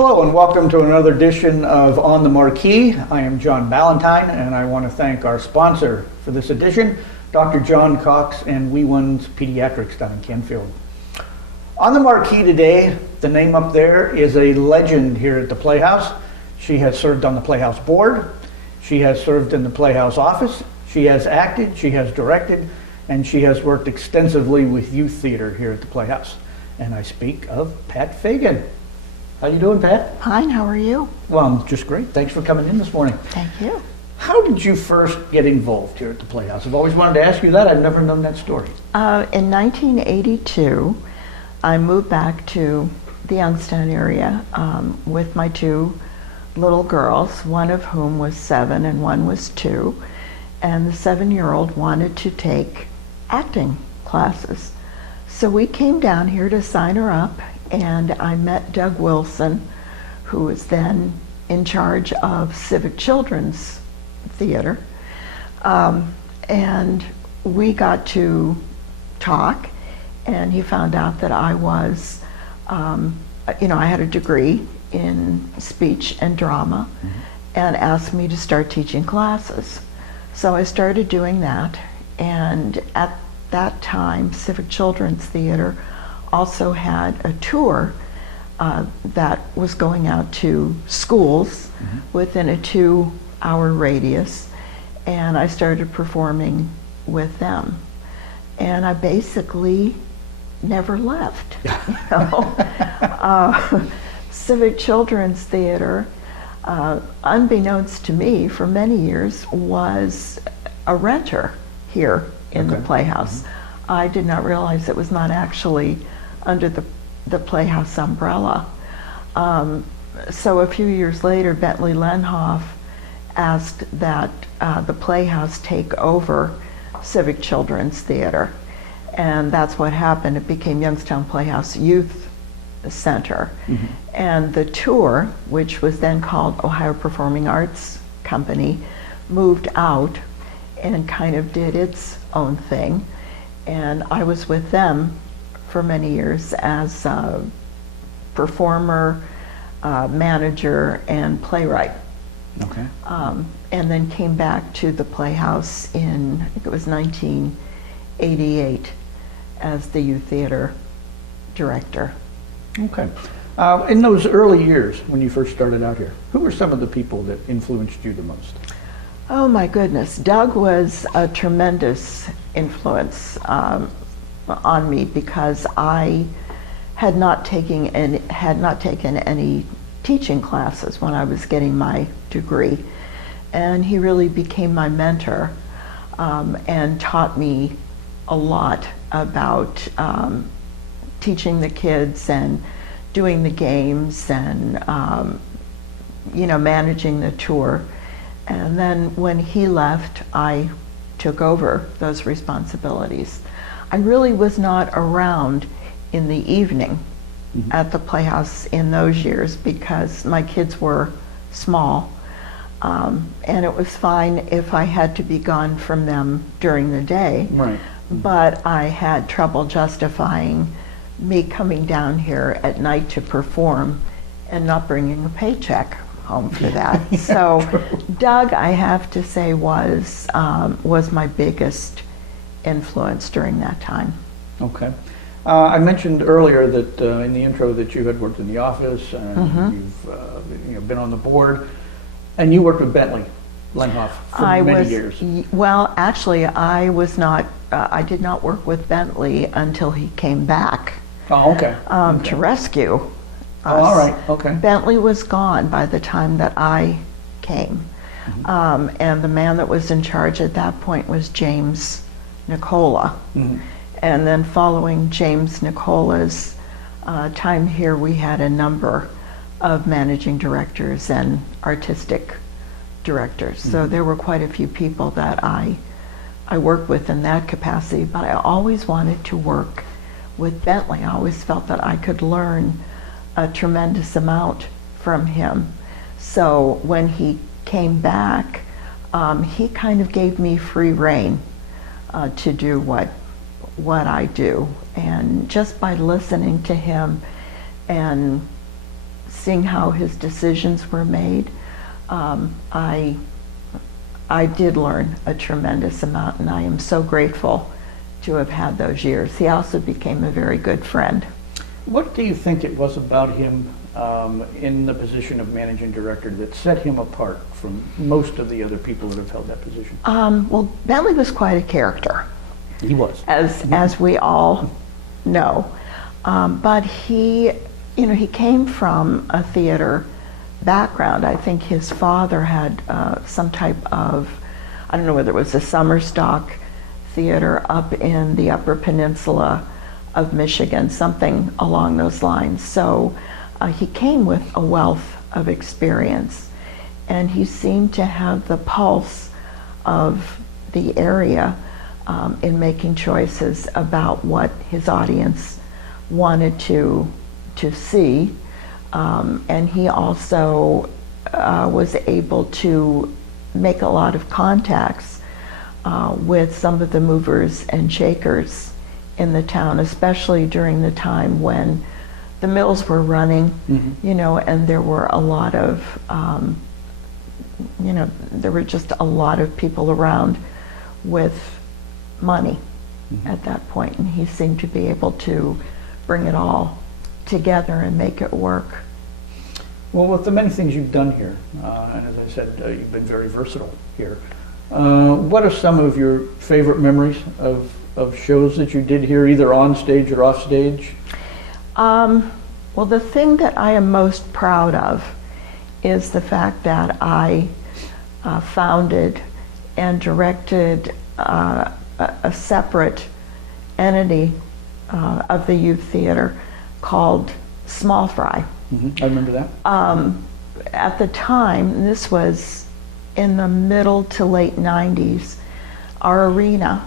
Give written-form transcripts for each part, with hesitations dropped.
Hello and welcome to another edition of On the Marquee. I am John Ballantyne and I want to thank our sponsor for this edition, Dr. John Cox and Wee Ones Pediatrics down in Canfield. On the Marquee today, the name up there is a legend here at the Playhouse. She has served on the Playhouse board, she has served in the Playhouse office, she has acted, she has directed, and she has worked extensively with youth theater here at the Playhouse. And I speak of Pat Fagan. How you doing, Pat? Fine, how are you? Well, I'm just great. Thanks for coming in this morning. Thank you. How did you first get involved here at the Playhouse? I've always wanted to ask you that. I've never known that story. In 1982, I moved back to the Youngstown area with my two little girls, one of whom was 7 and one was 2. And the 7-year-old wanted to take acting classes. So we came down here to sign her up, and I met Doug Wilson, who was then in charge of Civic Children's Theater. And we got to talk, and he found out that I was, I had a degree in speech and drama, and asked me to start teaching classes. So I started doing that, and at that time, Civic Children's Theater also had a tour that was going out to schools within a 2-hour radius, and I started performing with them. And I basically never left. Civic Children's Theater, unbeknownst to me for many years, was a renter here in the Playhouse. I did not realize it was not actually under the Playhouse umbrella. So a few years later, Bentley Lenhoff asked that the Playhouse take over Civic Children's Theater, and that's what happened. It became Youngstown Playhouse Youth Center. And the tour, which was then called Ohio Performing Arts Company, moved out and kind of did its own thing. And I was with them for many years as a performer, manager, and playwright. Okay. And then came back to the Playhouse in, I think it was 1988, as the youth theater director. Okay. In those early years when you first started out here, who were some of the people that influenced you the most? Oh my goodness, Doug was a tremendous influence on me because I had not taken any teaching classes when I was getting my degree, and he really became my mentor and taught me a lot about teaching the kids and doing the games and managing the tour. And then when he left, I took over those responsibilities. I really was not around in the evening at the Playhouse in those years because my kids were small, and it was fine if I had to be gone from them during the day. Right. But I had trouble justifying me coming down here at night to perform and not bringing a paycheck home for that. So Doug, I have to say, was my biggest influence during that time. Okay. I mentioned earlier that in the intro that you had worked in the office and you've been on the board, and you worked with Bentley Lenhoff for many years. Well, actually, I was not. I did not work with Bentley until he came back. Oh, okay. To rescue us. Oh, all right. Okay. Bentley was gone by the time that I came, and the man that was in charge at that point was James Nicola. And then following James Nicola's time here, we had a number of managing directors and artistic directors. So there were quite a few people that I worked with in that capacity, but I always wanted to work with Bentley. I always felt that I could learn a tremendous amount from him. So when he came back, he kind of gave me free rein to do what I do. And just by listening to him and seeing how his decisions were made, I did learn a tremendous amount, and I am so grateful to have had those years. He also became a very good friend. What do you think it was about him in the position of managing director that set him apart from most of the other people that have held that position? Well, Bentley was quite a character. He was. As we all know. But he came from a theater background. I think his father had some type of, I don't know whether it was a summer stock theater up in the Upper Peninsula of Michigan, something along those lines. So he came with a wealth of experience, and he seemed to have the pulse of the area in making choices about what his audience wanted to see. And he also was able to make a lot of contacts with some of the movers and shakers in the town, especially during the time when the mills were running, and there were a lot of, there were just a lot of people around with money at that point, and he seemed to be able to bring it all together and make it work. Well, with the many things you've done here, and as I said, you've been very versatile here, what are some of your favorite memories of shows that you did here, either on stage or off stage? Well, the thing that I am most proud of is the fact that I founded and directed a separate entity of the youth theater called Small Fry. I remember that. At the time, this was in the middle to late 90s, our arena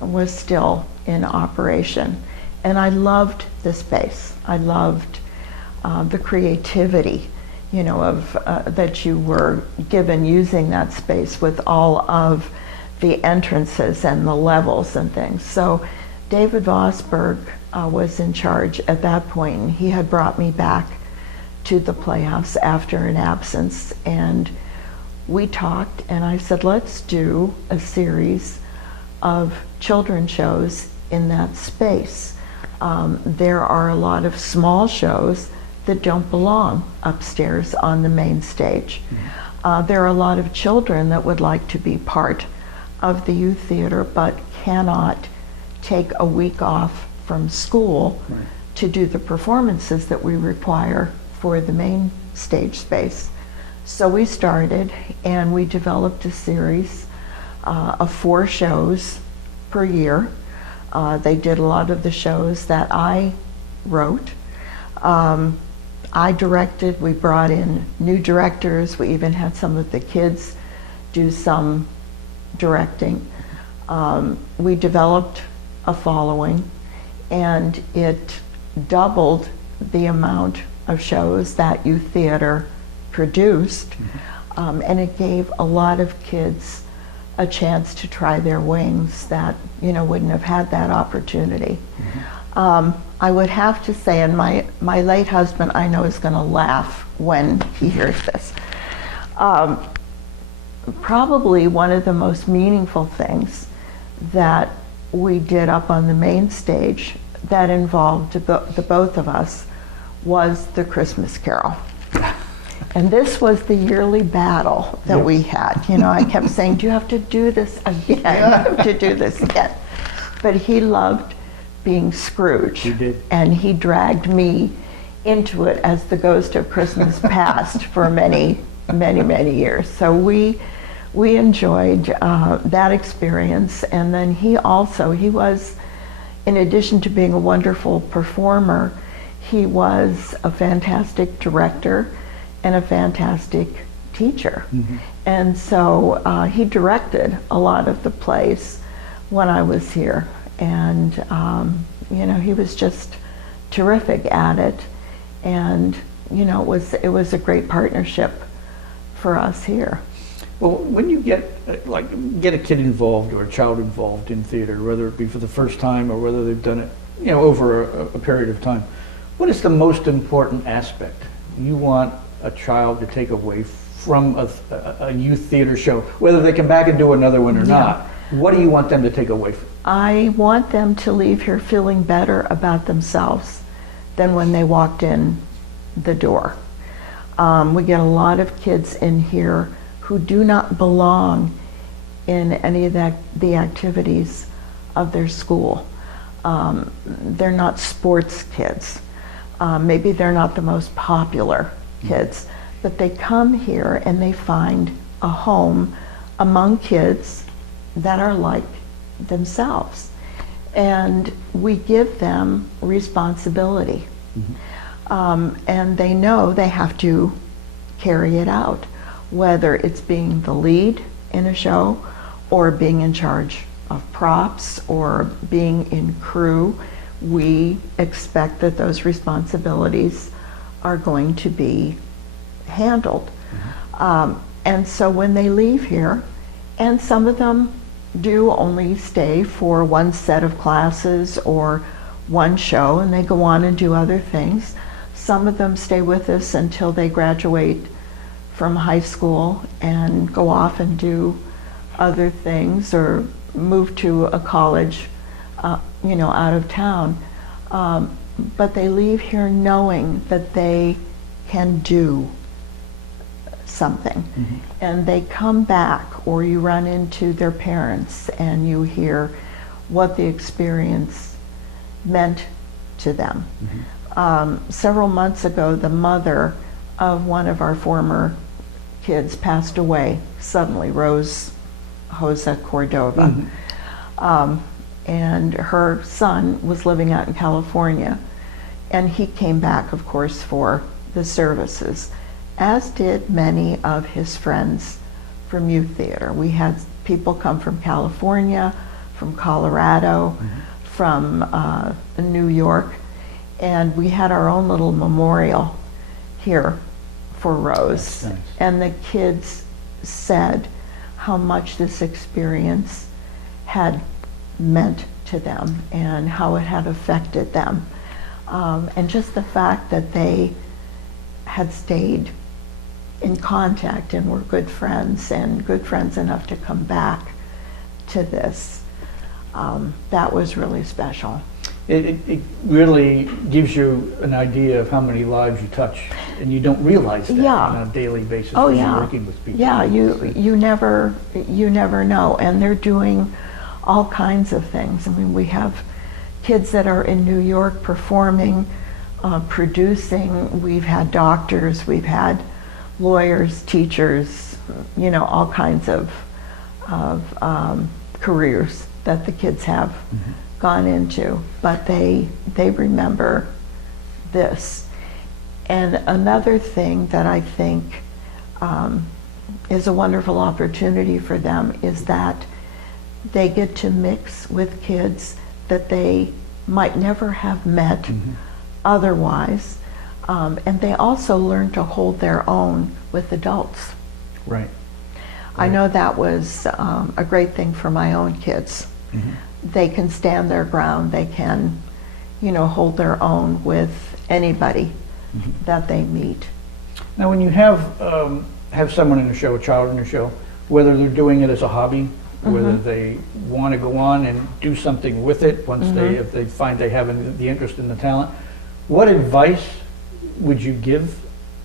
was still in operation. And I loved the space. I loved the creativity, of that you were given using that space with all of the entrances and the levels and things. So David Vosberg was in charge at that point, and he had brought me back to the Playhouse after an absence, and we talked, and I said, let's do a series of children's shows in that space. There are a lot of small shows that don't belong upstairs on the main stage. There are a lot of children that would like to be part of the youth theater but cannot take a week off from school to do the performances that we require for the main stage space. So we started, and we developed a series of 4 shows per year. They did a lot of the shows that I wrote. I directed, we brought in new directors, we even had some of the kids do some directing. We developed a following, and it doubled the amount of shows that youth theater produced, and it gave a lot of kids a chance to try their wings that wouldn't have had that opportunity. I would have to say, and my late husband I know is going to laugh when he hears this, probably one of the most meaningful things that we did up on the main stage that involved the both of us was the Christmas Carol. And this was the yearly battle that we had. I kept saying, do you have to do this again? You have to do this again. But he loved being Scrooge. He did. And he dragged me into it as the ghost of Christmas past for many, many, many years. So we enjoyed that experience. And then he was, in addition to being a wonderful performer, he was a fantastic director and a fantastic teacher. And so he directed a lot of the plays when I was here. And he was just terrific at it. And it was a great partnership for us here. Well, when you get a kid involved or a child involved in theater, whether it be for the first time or whether they've done it over a period of time, what is the most important aspect you want a child to take away from a youth theater show, whether they come back and do another one or not? What do you want them to take away from? I want them to leave here feeling better about themselves than when they walked in the door. We get a lot of kids in here who do not belong in any of the activities of their school. They're not sports kids. Maybe they're not the most popular kids, but they come here and they find a home among kids that are like themselves. And we give them responsibility. And they know they have to carry it out, whether it's being the lead in a show or being in charge of props or being in crew. We expect that those responsibilities are going to be handled. And so when they leave here, and some of them do only stay for one set of classes or one show, and they go on and do other things. Some of them stay with us until they graduate from high school and go off and do other things or move to a college, out of town. But they leave here knowing that they can do something. And they come back, or you run into their parents and you hear what the experience meant to them. Several months ago, the mother of one of our former kids passed away suddenly, Rose Josa Cordova. And her son was living out in California, and he came back, of course, for the services, as did many of his friends from youth theater. We had people come from California, from Colorado, from New York, and we had our own little memorial here for Rose. That's nice. And the kids said how much this experience had meant to them and how it had affected them. And just the fact that they had stayed in contact and were good friends, and good friends enough to come back to this, that was really special. It really gives you an idea of how many lives you touch, and you don't realize that on a daily basis when you're working with people. Yeah, you never know, and they're doing all kinds of things. I mean, we have kids that are in New York performing, producing. We've had doctors, we've had lawyers, teachers, all kinds of careers that the kids have gone into, but they remember this. And another thing that I think is a wonderful opportunity for them is that they get to mix with kids that they might never have met otherwise, and they also learn to hold their own with adults. Right. I know that was a great thing for my own kids. They can stand their ground. They can, hold their own with anybody that they meet. Now, when you have someone in a show, a child in a show, whether they're doing it as a hobby, whether they want to go on and do something with it once if they find they have the interest in the talent, what advice would you give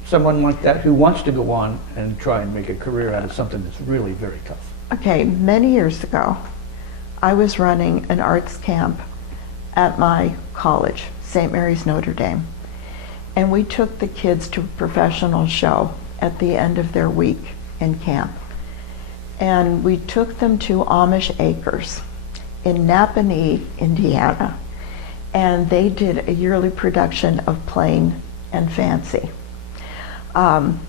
someone like that who wants to go on and try and make a career out of something that's really very tough? Okay, many years ago, I was running an arts camp at my college, St. Mary's Notre Dame, and we took the kids to a professional show at the end of their week in camp. And we took them to Amish Acres in Napanee, Indiana, and they did a yearly production of Plain and Fancy. And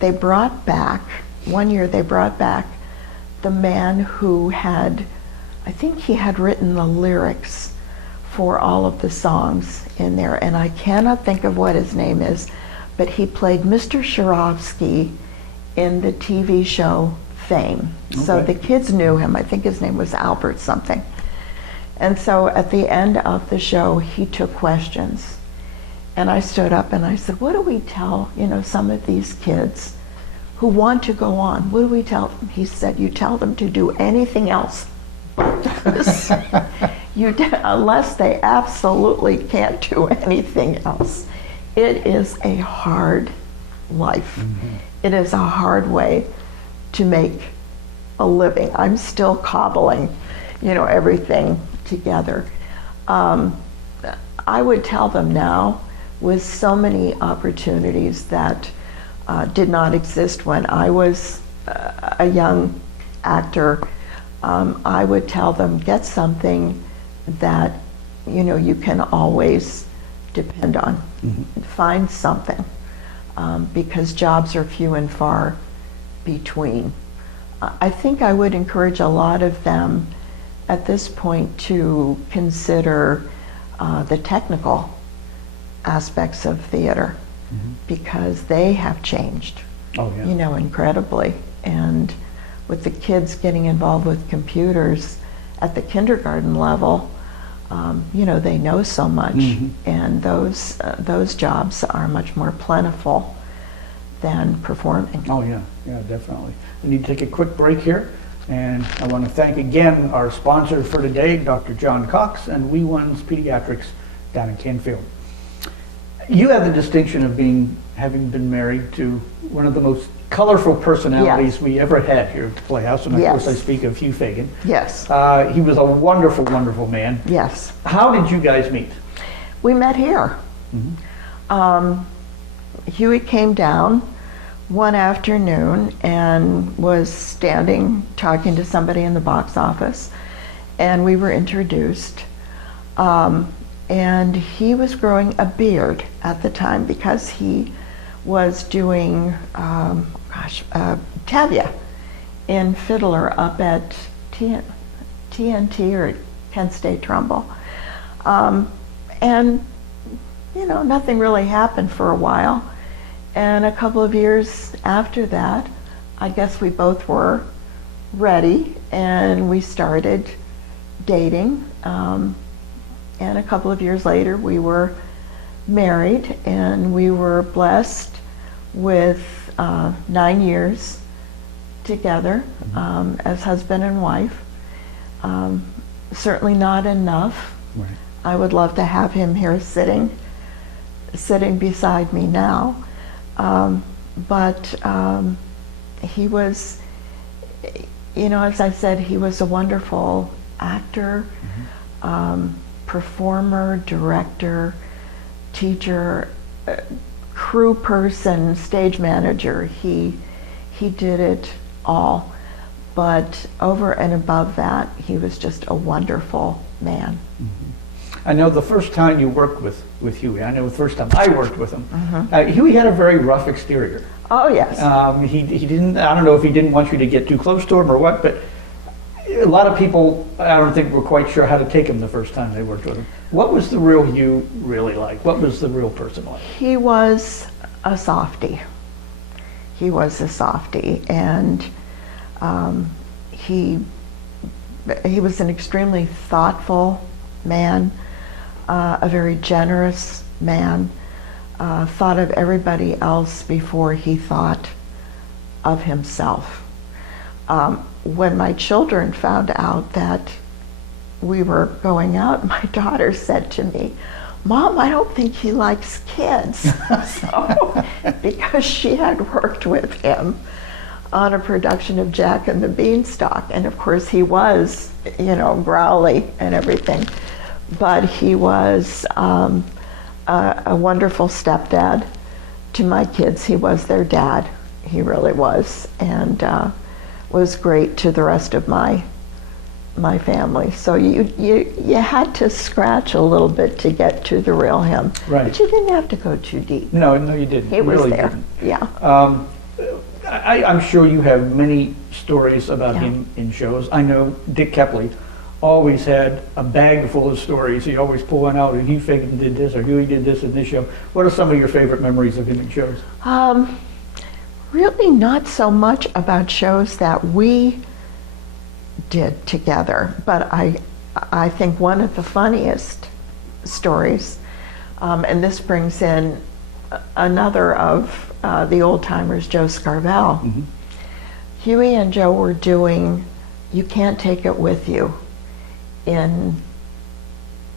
they brought back, one year they brought back the man who had, I think he had written the lyrics for all of the songs in there, and I cannot think of what his name is, but he played Mr. Sharovsky in the TV show Fame. So the kids knew him. I think his name was Albert something. And so at the end of the show, he took questions. And I stood up and I said, what do we tell, some of these kids who want to go on? What do we tell them? He said, you tell them to do anything else but this. Unless they absolutely can't do anything else. It is a hard life. Mm-hmm. It is a hard way to make a living. I'm still cobbling, everything together. I would tell them now, with so many opportunities that did not exist when I was a young actor, I would tell them, get something that you can always depend on. Mm-hmm. Find something, because jobs are few and far between. I think I would encourage a lot of them at this point to consider the technical aspects of theater, mm-hmm. because they have changed, incredibly. And with the kids getting involved with computers at the kindergarten level, they know so much, mm-hmm. and those jobs are much more plentiful than performing. Oh yeah, definitely. We need to take a quick break here, and I want to thank again our sponsor for today, Dr. John Cox and Wee Ones Pediatrics down in Canfield. You have the distinction of having been married to one of the most colorful personalities, yes. we ever had here at the Playhouse, and of yes. course I speak of Hughie Fagan. Yes. He was a wonderful, wonderful man. Yes. How did you guys meet? We met here. Mm-hmm. Hughie came down one afternoon and was standing talking to somebody in the box office, and we were introduced. And he was growing a beard at the time because he was doing Tavia in Fiddler up at TNT or Penn State Trumbull. And nothing really happened for a while. And a couple of years after that, I guess we both were ready and we started dating. And a couple of years later, we were married, and we were blessed with 9 years together, mm-hmm. As husband and wife. Certainly not enough. Right. I would love to have him here sitting beside me now. But he was, as I said, he was a wonderful actor. Mm-hmm. Performer, director, teacher, crew person, stage manager. He did it all. But over and above that, he was just a wonderful man. Mm-hmm. I know the first time you worked with Hughie, I know the first time I worked with him, mm-hmm. Hughie had a very rough exterior. Oh, yes. He didn't, I don't know if he didn't want you to get too close to him or what, but a lot of people, I don't think, were quite sure how to take him the first time they worked with him. What was the real Hugh really like? What was the real person like? He was a softie. He was a softie, and he was an extremely thoughtful man, a very generous man, thought of everybody else before he thought of himself. When my children found out that we were going out, my daughter said to me, "Mom, I don't think he likes kids." So, because she had worked with him on a production of Jack and the Beanstalk, and of course he was, growly and everything, but he was a wonderful stepdad to my kids. He was their dad. He really was, and was great to the rest of my family. So you had to scratch a little bit to get to the real him, right? But you didn't have to go too deep. No, you didn't. He was really there. Didn't. Yeah. I'm sure you have many stories about him in shows. I know Dick Kepley always had a bag full of stories. He always pulled one out, and Hughie Fagan did this, or Hughie did this in this show. What are some of your favorite memories of him in shows? Really not so much about shows that we did together, but I think one of the funniest stories And this brings in another of the old timers, Joe Scarvell. Mm-hmm. Hughie and Joe were doing You Can't Take It With You in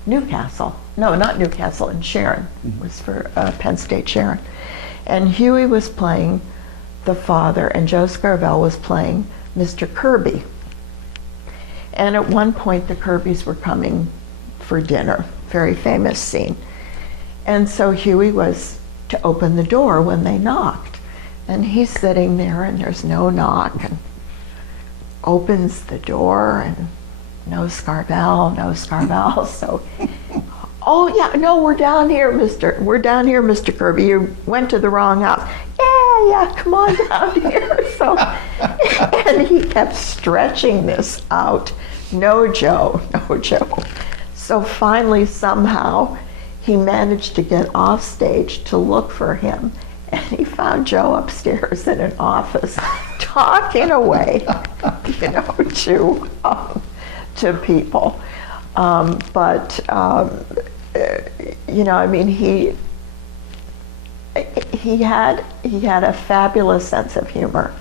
Newcastle. No, not Newcastle, in Sharon. It was for Penn State Sharon. And Hughie was playing the father, and Joe Scarvell was playing Mr. Kirby. And at one point, the Kirbys were coming for dinner. Very famous scene. And so Hughie was to open the door when they knocked. And he's sitting there, and there's no knock, and opens the door, and no Scarvell, no Scarvell. So, oh yeah, no, we're down here, Mr. Kirby. You went to the wrong house. Yeah, come on down here. So, and he kept stretching this out. No, Joe. So finally, somehow, he managed to get off stage to look for him. And he found Joe upstairs in an office talking away, to people. He had a fabulous sense of humor.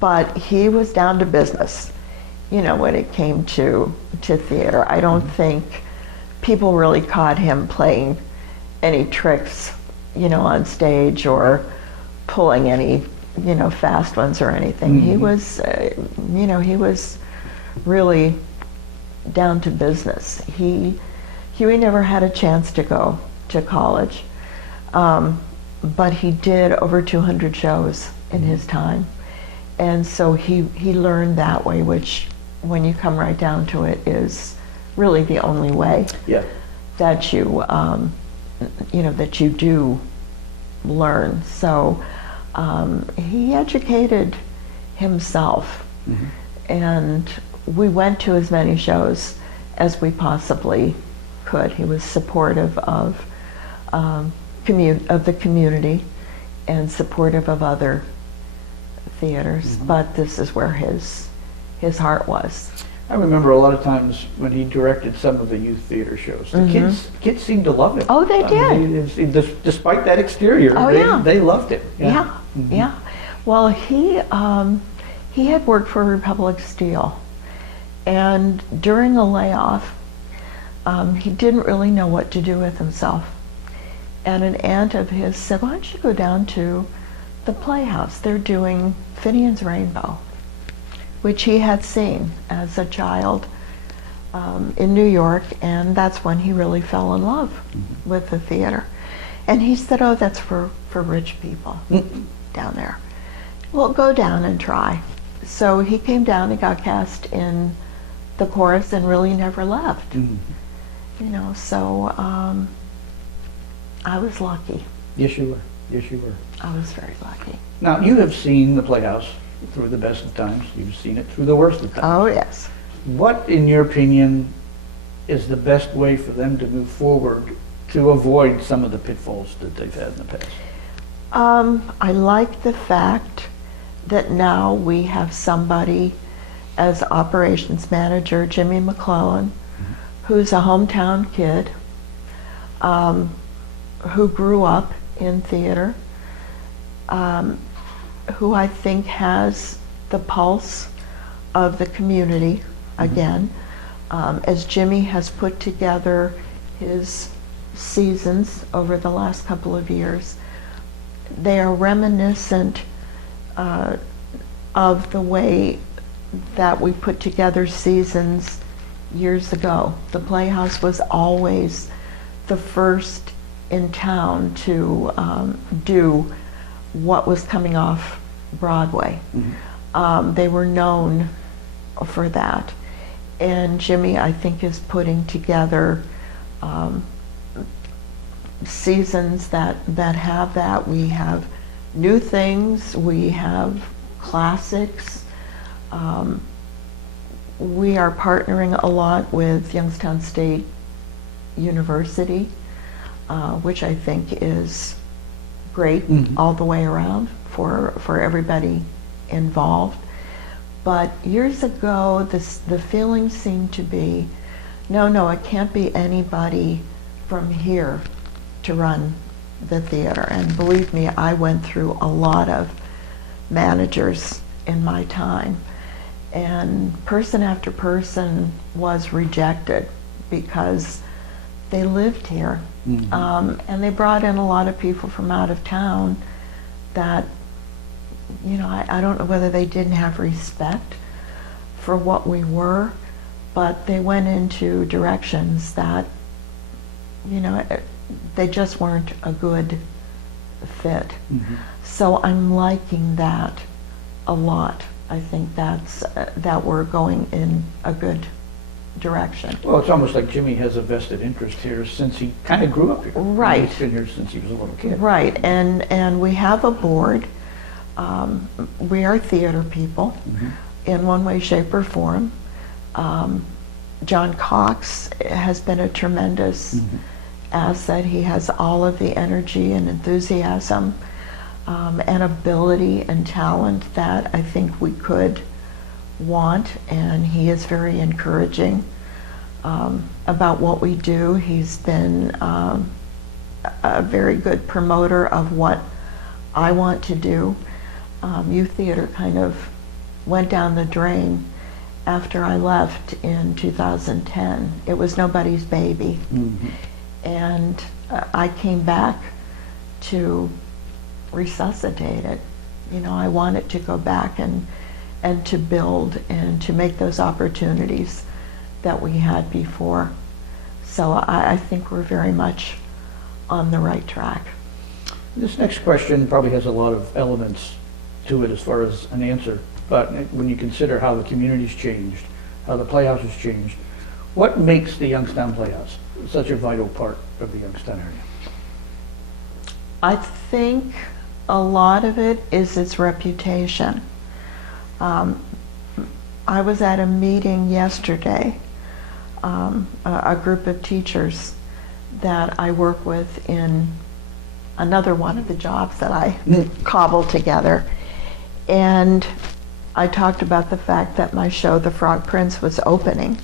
But he was down to business, when it came to theater. I don't think people really caught him playing any tricks, on stage or pulling any, fast ones or anything. Mm-hmm. He was really down to business. Hughie never had a chance to go to college, but he did over 200 shows in his time. And so he learned that way, which, when you come right down to it, is really the only way that you, that you do learn. So he educated himself, mm-hmm. and we went to as many shows as we possibly could. He was supportive of the community and supportive of other theaters, mm-hmm. but this is where his heart was. I remember a lot of times when he directed some of the youth theater shows, the Mm-hmm. kids seemed to love it. Oh, they did. Despite that exterior, they loved it. Yeah. Mm-hmm. Yeah. Well, he had worked for Republic Steel, and during a layoff, he didn't really know what to do with himself. And an aunt of his said, "Why don't you go down to the Playhouse? They're doing Finian's Rainbow," which he had seen as a child in New York, and that's when he really fell in love mm-hmm. with the theater. And he said, "Oh, that's for rich people mm-hmm. down there. Well, go down and try." So he came down, he got cast in the chorus, and really never left. Mm-hmm. So I was lucky. Yes, you were. I was very lucky. Now, you have seen the Playhouse through the best of times. You've seen it through the worst of times. Oh, yes. What, in your opinion, is the best way for them to move forward to avoid some of the pitfalls that they've had in the past? I like the fact that now we have somebody as operations manager, Jimmy McClellan, mm-hmm. who's a hometown kid, who grew up in theater, who I think has the pulse of the community again. As Jimmy has put together his seasons over the last couple of years, they are reminiscent of the way that we put together seasons years ago. The Playhouse was always the first in town to do what was coming off Broadway. Mm-hmm. They were known for that. And Jimmy, I think, is putting together seasons that have that. We have new things, we have classics. We are partnering a lot with Youngstown State University, which I think is great mm-hmm. all the way around for everybody involved. But years ago, the feeling seemed to be, no, it can't be anybody from here to run the theater. And believe me, I went through a lot of managers in my time. And person after person was rejected because they lived here. Mm-hmm. And they brought in a lot of people from out of town that, you know, I don't know whether they didn't have respect for what we were, but they went into directions that, you know, they just weren't a good fit. Mm-hmm. So I'm liking that a lot. I think that's that we're going in a good direction. Well, it's almost like Jimmy has a vested interest here since he kind of grew up here. Right. He's been here since he was a little kid. Right, and we have a board. We are theater people Mm-hmm. in one way, shape, or form. John Cox has been a tremendous Mm-hmm. asset. He has all of the energy and enthusiasm and ability and talent that I think we could want, and he is very encouraging about what we do. He's been a very good promoter of what I want to do. Youth theater kind of went down the drain after I left in 2010. It was nobody's baby. Mm-hmm. And I came back to resuscitate it. You know, I wanted to go back and to build and to make those opportunities that we had before. So I think we're very much on the right track. This next question probably has a lot of elements to it as far as an answer, but when you consider how the community's changed, how the Playhouse has changed, what makes the Youngstown Playhouse such a vital part of the Youngstown area? I think a lot of it is its reputation. I was at a meeting yesterday, a group of teachers that I work with in another one of the jobs that I cobbled together. And I talked about the fact that my show, The Frog Prince, was opening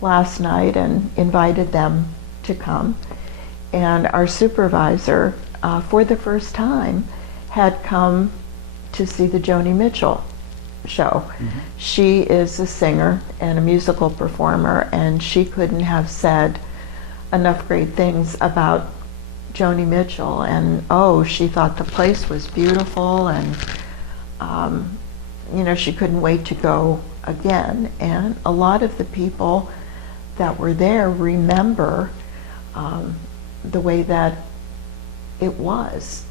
last night and invited them to come. And our supervisor, for the first time, had come to see the Joni Mitchell show. Mm-hmm. She is a singer and a musical performer, and she couldn't have said enough great things about Joni Mitchell. And she thought the place was beautiful, and you know, she couldn't wait to go again. And a lot of the people that were there remember the way that it was.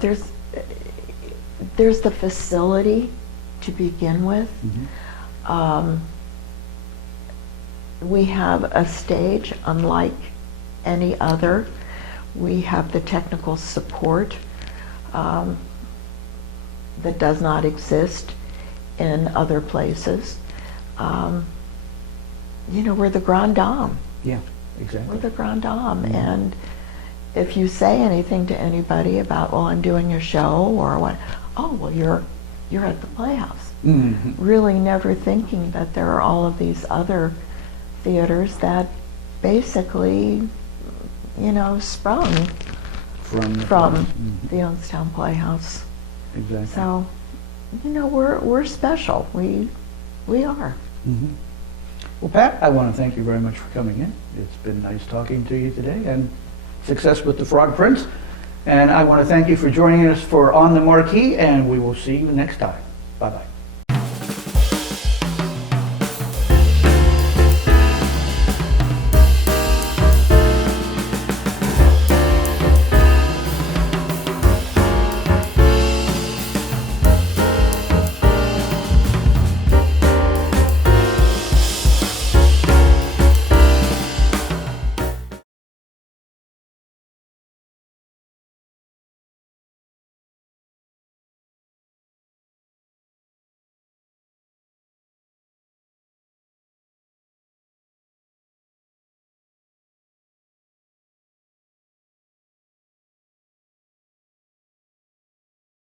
There's the facility to begin with. Mm-hmm. We have a stage unlike any other. We have the technical support that does not exist in other places. You know, we're the Grand Dame. Yeah, exactly. We're the Grand Dame. Mm-hmm. And if you say anything to anybody about, well, I'm doing a show, or what, well, you're at the Playhouse. Mm-hmm. Really never thinking that there are all of these other theaters that basically, you know, sprung from Mm-hmm. the Youngstown Playhouse. Exactly. So, you know, we're special. We are. Mm-hmm. Well, Pat, I want to thank you very much for coming in. It's been nice talking to you today, and success with the Frog Prince. And I want to thank you for joining us for On the Marquee, and we will see you next time. Bye-bye.